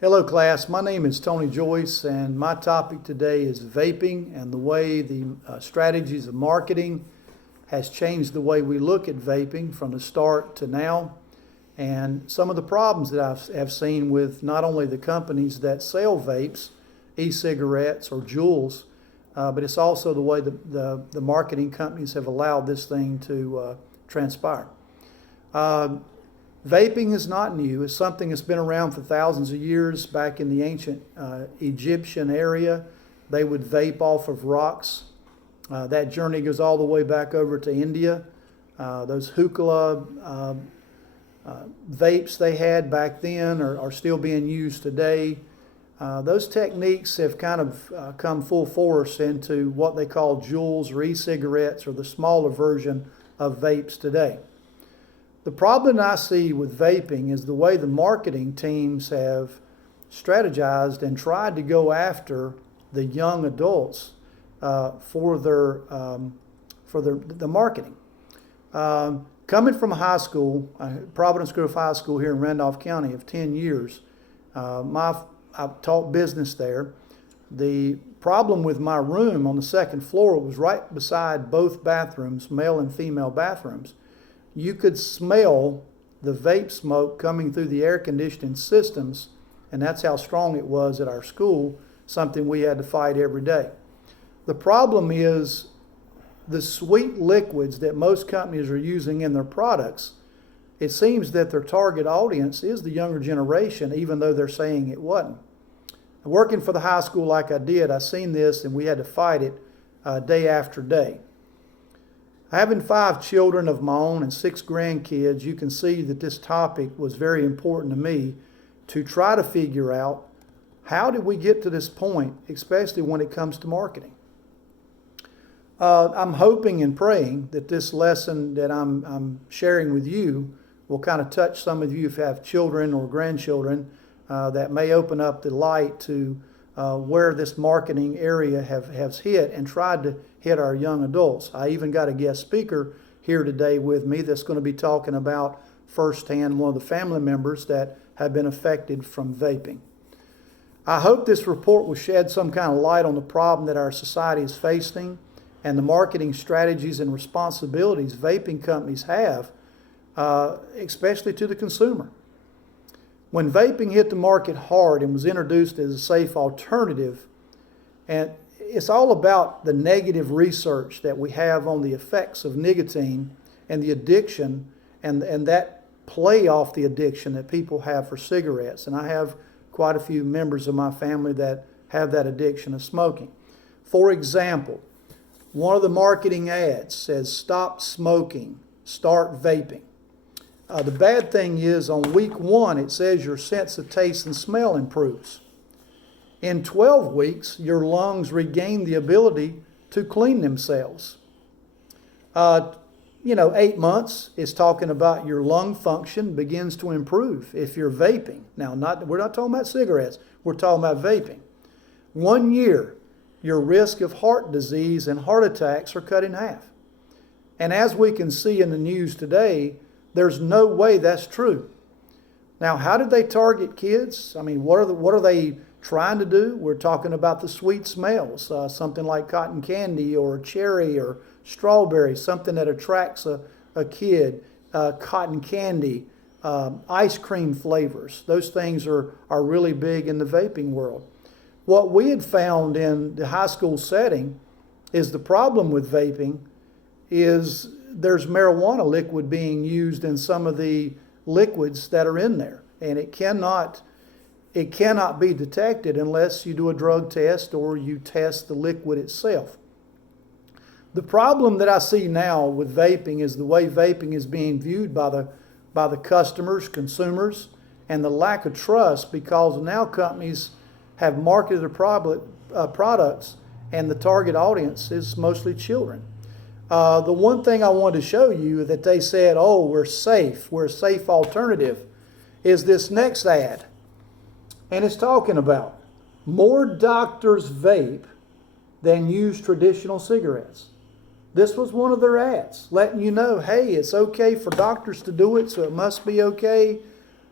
Hello class, my name is Tony Joyce and my topic today is vaping and the way the strategies of marketing has changed the way we look at vaping from the start to now, and some of the problems that I have seen with not only the companies that sell vapes, e-cigarettes or Juuls, but it's also the way the marketing companies have allowed this thing to transpire. Vaping is not new. It's something that's been around for thousands of years. Back in the ancient Egyptian area, they would vape off of rocks. That journey goes all the way back over to India. Those hookah vapes they had back then are still being used today. Those techniques have kind of come full force into what they call Juuls or e-cigarettes, or the smaller version of vapes today. The problem I see with vaping is the way the marketing teams have strategized and tried to go after the young adults for the marketing. Coming from high school, Providence Grove High School here in Randolph County of 10 years, I've taught business there. The problem with my room on the second floor was right beside both bathrooms, male and female bathrooms. You could smell the vape smoke coming through the air conditioning systems, and that's how strong it was at our school, something we had to fight every day. The problem is the sweet liquids that most companies are using in their products. It seems that their target audience is the younger generation, even though they're saying it wasn't. Working for the high school like I did, I seen this and we had to fight it day after day. Having 5 children of my own and 6 grandkids, you can see that this topic was very important to me to try to figure out how did we get to this point, especially when it comes to marketing. I'm hoping and praying that this lesson that I'm sharing with you will kind of touch some of you if you have children or grandchildren that may open up the light to where this marketing area has hit and tried to hit our young adults. I even got a guest speaker here today with me that's going to be talking about firsthand one of the family members that have been affected from vaping. I hope this report will shed some kind of light on the problem that our society is facing and the marketing strategies and responsibilities vaping companies have, especially to the consumer. When vaping hit the market hard and was introduced as a safe alternative, and it's all about the negative research that we have on the effects of nicotine and the addiction and that play off the addiction that people have for cigarettes. And I have quite a few members of my family that have that addiction of smoking. For example, one of the marketing ads says, "Stop smoking, start vaping." The bad thing is on week 1, it says your sense of taste and smell improves. In 12 weeks, your lungs regain the ability to clean themselves. 8 months is talking about your lung function begins to improve if you're vaping. Now, we're not talking about cigarettes. We're talking about vaping. 1 year, your risk of heart disease and heart attacks are cut in half. And as we can see in the news today, there's no way that's true. Now, how did they target kids? I mean, what are they trying to do? We're talking about the sweet smells, something like cotton candy or cherry or strawberry, something that attracts a kid, cotton candy, ice cream flavors. Those things are really big in the vaping world. What we had found in the high school setting is the problem with vaping is there's marijuana liquid being used in some of the liquids that are in there, and it cannot be detected unless you do a drug test or you test the liquid itself. The problem that I see now with vaping is the way vaping is being viewed by the customers, consumers, and the lack of trust, because now companies have marketed their products and the target audience is mostly children. The one thing I wanted to show you that they said, oh, we're a safe alternative, is this next ad. And it's talking about more doctors vape than use traditional cigarettes. This was one of their ads, letting you know, hey, it's okay for doctors to do it, so it must be okay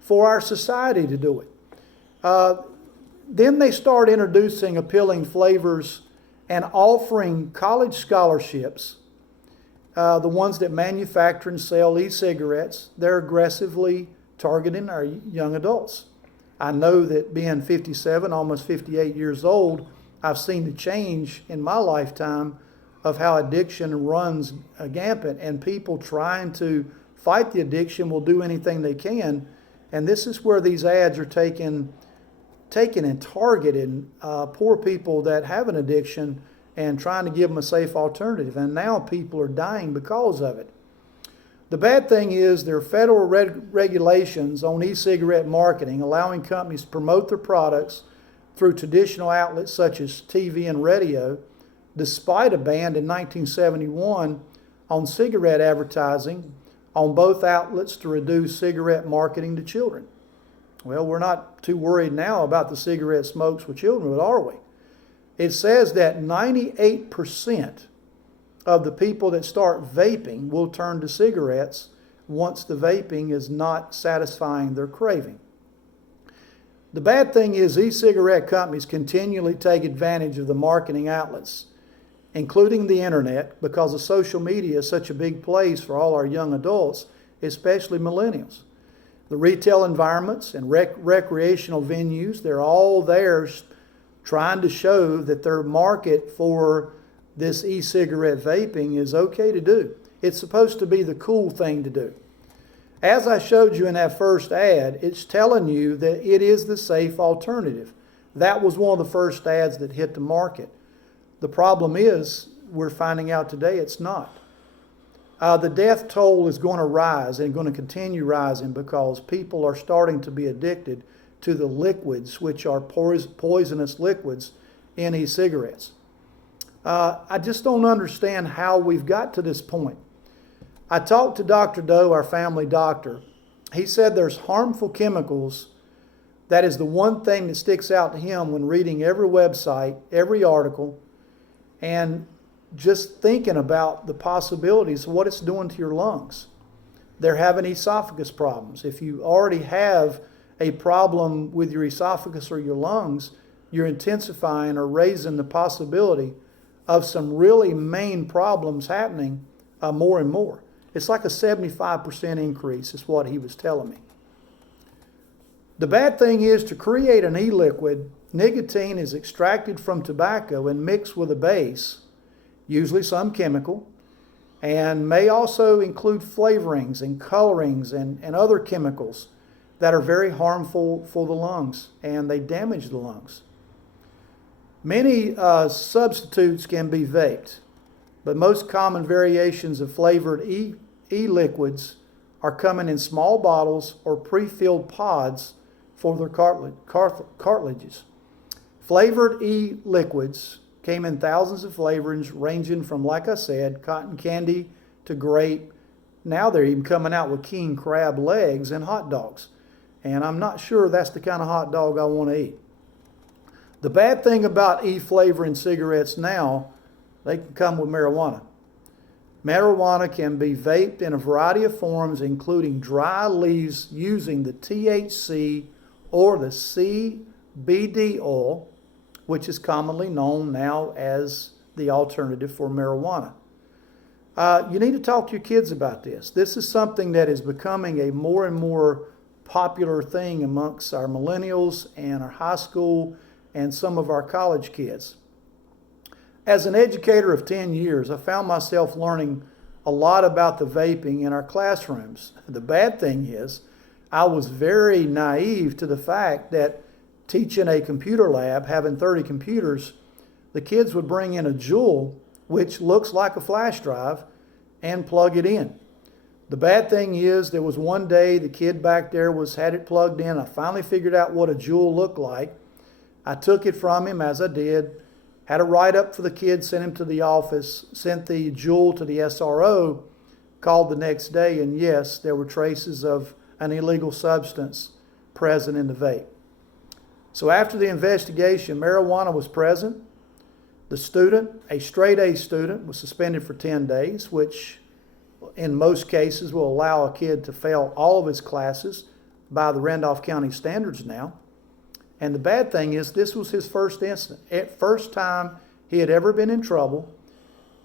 for our society to do it. Then they start introducing appealing flavors and offering college scholarships. The ones that manufacture and sell e-cigarettes, they're aggressively targeting our young adults. I know that being 57, almost 58 years old, I've seen the change in my lifetime of how addiction runs rampant, and people trying to fight the addiction will do anything they can. And this is where these ads are taking and targeting poor people that have an addiction and trying to give them a safe alternative. And now people are dying because of it. The bad thing is there are federal regulations on e-cigarette marketing allowing companies to promote their products through traditional outlets such as TV and radio, despite a ban in 1971 on cigarette advertising on both outlets to reduce cigarette marketing to children. Well, we're not too worried now about the cigarette smokes with children, but are we? It says that 98% of the people that start vaping will turn to cigarettes once the vaping is not satisfying their craving. The bad thing is e-cigarette companies continually take advantage of the marketing outlets, including the internet, because of social media is such a big place for all our young adults, especially millennials. The retail environments and recreational venues, they're all there trying to show that their market for this e-cigarette vaping is okay to do. It's supposed to be the cool thing to do. As I showed you in that first ad, it's telling you that it is the safe alternative. That was one of the first ads that hit the market. The problem is, we're finding out today it's not. The death toll is going to rise and going to continue rising because people are starting to be addicted to the liquids, which are poisonous liquids in e-cigarettes. I just don't understand how we've got to this point. I talked to Dr. Doe, our family doctor. He said there's harmful chemicals. That is the one thing that sticks out to him when reading every website, every article, and just thinking about the possibilities of what it's doing to your lungs. They're having esophagus problems. If you already have a problem with your esophagus or your lungs, you're intensifying or raising the possibility of some really main problems happening more and more. It's like a 75% increase is what he was telling me. The bad thing is, to create an e-liquid, nicotine is extracted from tobacco and mixed with a base, usually some chemical, and may also include flavorings and colorings and other chemicals that are very harmful for the lungs, and they damage the lungs. Many substitutes can be vaped, but most common variations of flavored e-liquids are coming in small bottles or pre-filled pods for their cartridges. Flavored e-liquids came in thousands of flavorings ranging from, like I said, cotton candy to grape. Now they're even coming out with king crab legs and hot dogs. And I'm not sure that's the kind of hot dog I want to eat. The bad thing about e-flavoring cigarettes now, they can come with marijuana. Marijuana can be vaped in a variety of forms, including dry leaves using the THC or the CBD oil, which is commonly known now as the alternative for marijuana. You need to talk to your kids about this. This is something that is becoming a more and more popular thing amongst our millennials and our high school and some of our college kids. As an educator of 10 years, I found myself learning a lot about the vaping in our classrooms. The bad thing is, I was very naive to the fact that teaching a computer lab, having 30 computers, the kids would bring in a Juul, which looks like a flash drive, and plug it in. The bad thing is, there was one day the kid back there had it plugged in. I finally figured out what a Juul looked like. I took it from him, as I did, had a write-up for the kid, sent him to the office, sent the Juul to the SRO, called the next day, and yes, there were traces of an illegal substance present in the vape. So after the investigation, marijuana was present. The student, a straight A student, was suspended for 10 days, which in most cases will allow a kid to fail all of his classes by the Randolph County standards now. And the bad thing is, this was his first incident. First time he had ever been in trouble.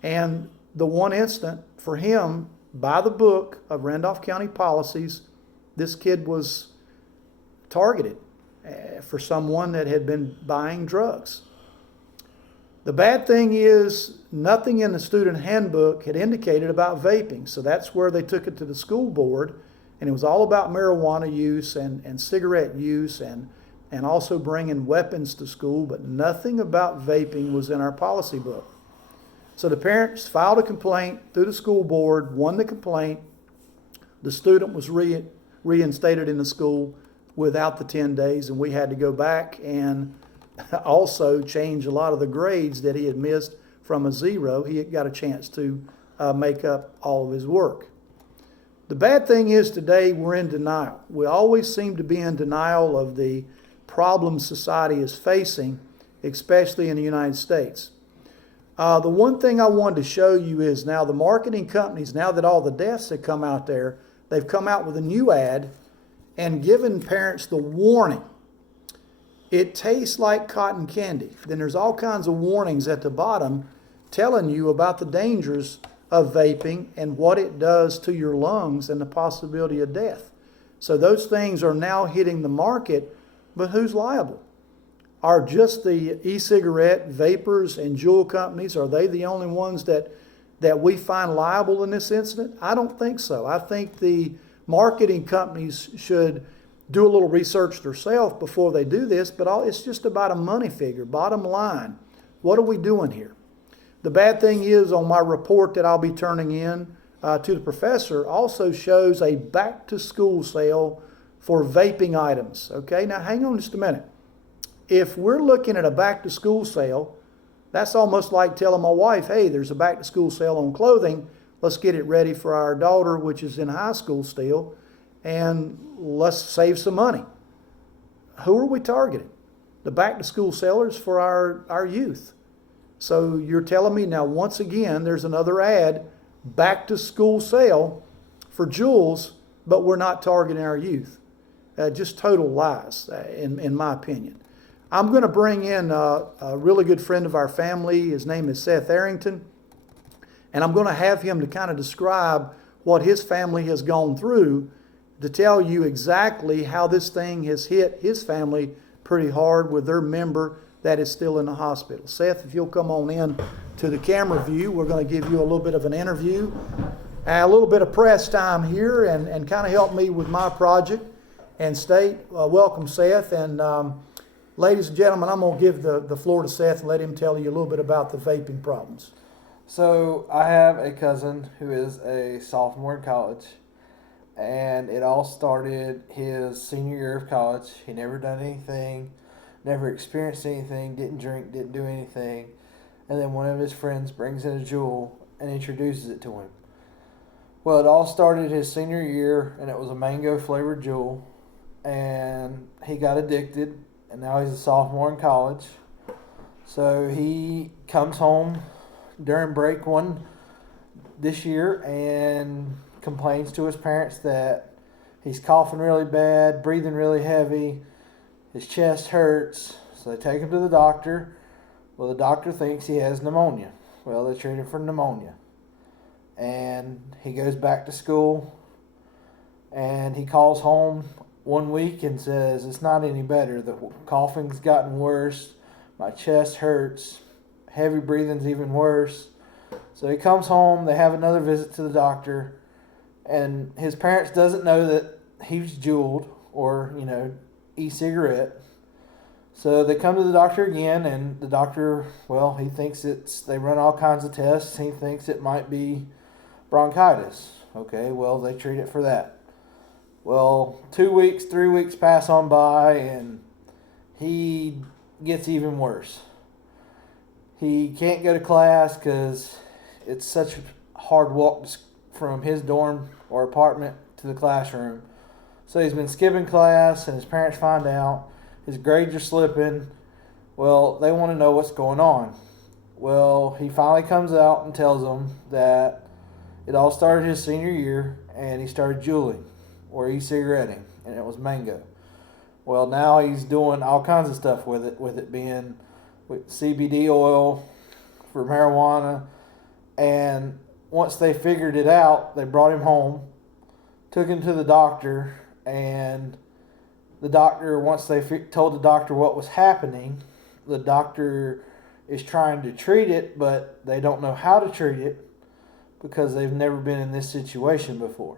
And the one incident for him, by the book of Randolph County policies, this kid was targeted for someone that had been buying drugs. The bad thing is, nothing in the student handbook had indicated about vaping. So that's where they took it to the school board. And it was all about marijuana use and cigarette use and also bringing weapons to school. But nothing about vaping was in our policy book. So the parents filed a complaint through the school board, won the complaint. The student was reinstated in the school without the 10 days. And we had to go back and also change a lot of the grades that he had missed from a 0. He had got a chance to make up all of his work. The bad thing is, today we're in denial. We always seem to be in denial of the problems society is facing, especially in the United States. The one thing I wanted to show you is, now the marketing companies, now that all the deaths have come out there, they've come out with a new ad and given parents the warning. It tastes like cotton candy. Then there's all kinds of warnings at the bottom telling you about the dangers of vaping and what it does to your lungs and the possibility of death. So those things are now hitting the market, but who's liable? Are just the e-cigarette, vapors, and Juul companies, are they the only ones that we find liable in this incident? I don't think so. I think the marketing companies should do a little research themselves before they do this, but it's just about a money figure. Bottom line, what are we doing here? The bad thing is, on my report that I'll be turning in to the professor, also shows a back-to-school sale for vaping items. Okay, now hang on just a minute. If we're looking at a back-to-school sale, that's almost like telling my wife, hey, there's a back-to-school sale on clothing. Let's get it ready for our daughter, which is in high school still, and let's save some money. Who are we targeting? The back-to-school sellers for our youth. So you're telling me now, once again, there's another ad, back-to-school sale for Juuls, but we're not targeting our youth. Just total lies, in my opinion. I'm going to bring in a really good friend of our family. His name is Seth Arrington. And I'm going to have him to kind of describe what his family has gone through, to tell you exactly how this thing has hit his family pretty hard with their member that is still in the hospital. Seth, if you'll come on in to the camera view, we're going to give you a little bit of an interview, a little bit of press time here, and kind of help me with my project and state. Welcome, Seth. And ladies and gentlemen, I'm going to give the floor to Seth and let him tell you a little bit about the vaping problems. So I have a cousin who is a sophomore in college, and it all started his senior year of college. He never done anything, never experienced anything, didn't drink, didn't do anything. And then one of his friends brings in a Juul and introduces it to him. Well, it all started his senior year, and it was a mango flavored Juul. And he got addicted, and now he's a sophomore in college. So he comes home during break this year and complains to his parents that he's coughing really bad, breathing really heavy, his chest hurts. So they take him to the doctor. Well, the doctor thinks he has pneumonia. Well, they treat him for pneumonia. And he goes back to school, and he calls home one week and says, it's not any better. The coughing's gotten worse. My chest hurts. Heavy breathing's even worse. So he comes home. They have another visit to the doctor, and his parents doesn't know that he's Juuled or, e-cigarette. So they come to the doctor again, and the doctor, well, he thinks they run all kinds of tests. He thinks it might be bronchitis. Okay, well, they treat it for that. Well, 2 weeks, 3 weeks pass on by, and he gets even worse. He can't go to class because it's such a hard walk from his dorm or apartment to the classroom. So he's been skipping class, and his parents find out. His grades are slipping. Well, they want to know what's going on. Well, he finally comes out and tells them that it all started his senior year, and he started Juuling or e-cigaretting, and it was mango. Well, now he's doing all kinds of stuff with it being with CBD oil for marijuana. And once they figured it out, they brought him home, took him to the doctor, and the doctor, once they told the doctor what was happening, the doctor is trying to treat it, but they don't know how to treat it because they've never been in this situation before.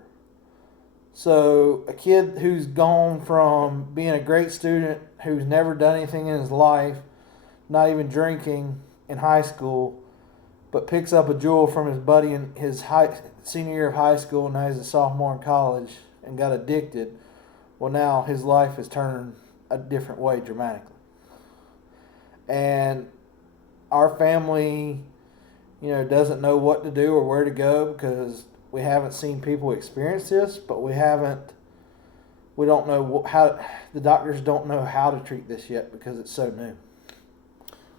So a kid who's gone from being a great student, who's never done anything in his life, not even drinking in high school, but picks up a jewel from his buddy in his senior year of high school, now he's a sophomore in college, and got addicted. Well, now his life has turned a different way dramatically. And our family, doesn't know what to do or where to go because we haven't seen people experience this, but we don't know how, the doctors don't know how to treat this yet because it's so new.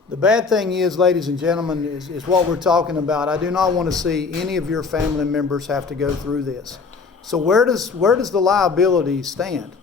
The bad thing is, ladies and gentlemen, is what we're talking about. I do not want to see any of your family members have to go through this. So where does the liability stand?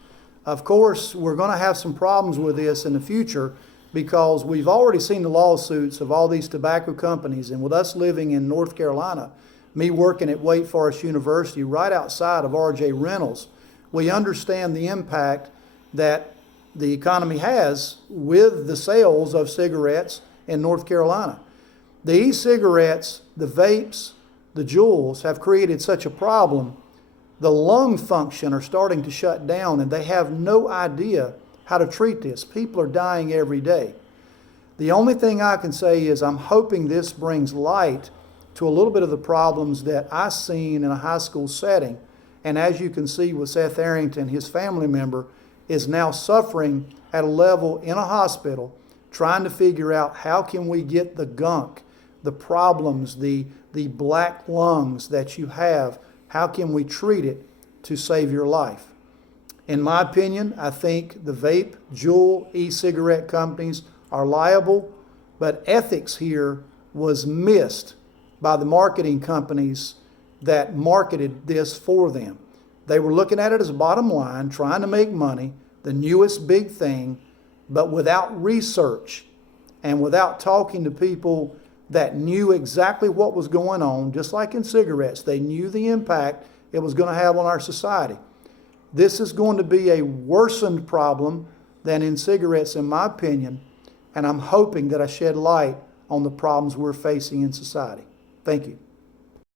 Of course, we're going to have some problems with this in the future because we've already seen the lawsuits of all these tobacco companies. And with us living in North Carolina, me working at Wake Forest University right outside of R.J. Reynolds, we understand the impact that the economy has with the sales of cigarettes in North Carolina. The e-cigarettes, the vapes, the Juuls have created such a problem. The lung function are starting to shut down and they have no idea how to treat this. People are dying every day. The only thing I can say is I'm hoping this brings light to a little bit of the problems that I've seen in a high school setting. And as you can see with Seth Arrington, his family member is now suffering at a level in a hospital, trying to figure out how can we get the gunk, the problems, the black lungs that you have, how can we treat it to save your life? In my opinion, I think the vape, Juul, e-cigarette companies are liable, but ethics here was missed by the marketing companies that marketed this for them. They were looking at it as a bottom line, trying to make money, the newest big thing, but without research and without talking to people that knew exactly what was going on, just like in cigarettes. They knew the impact it was going to have on our society. This is going to be a worsened problem than in cigarettes, in my opinion, and I'm hoping that I shed light on the problems we're facing in society. Thank you.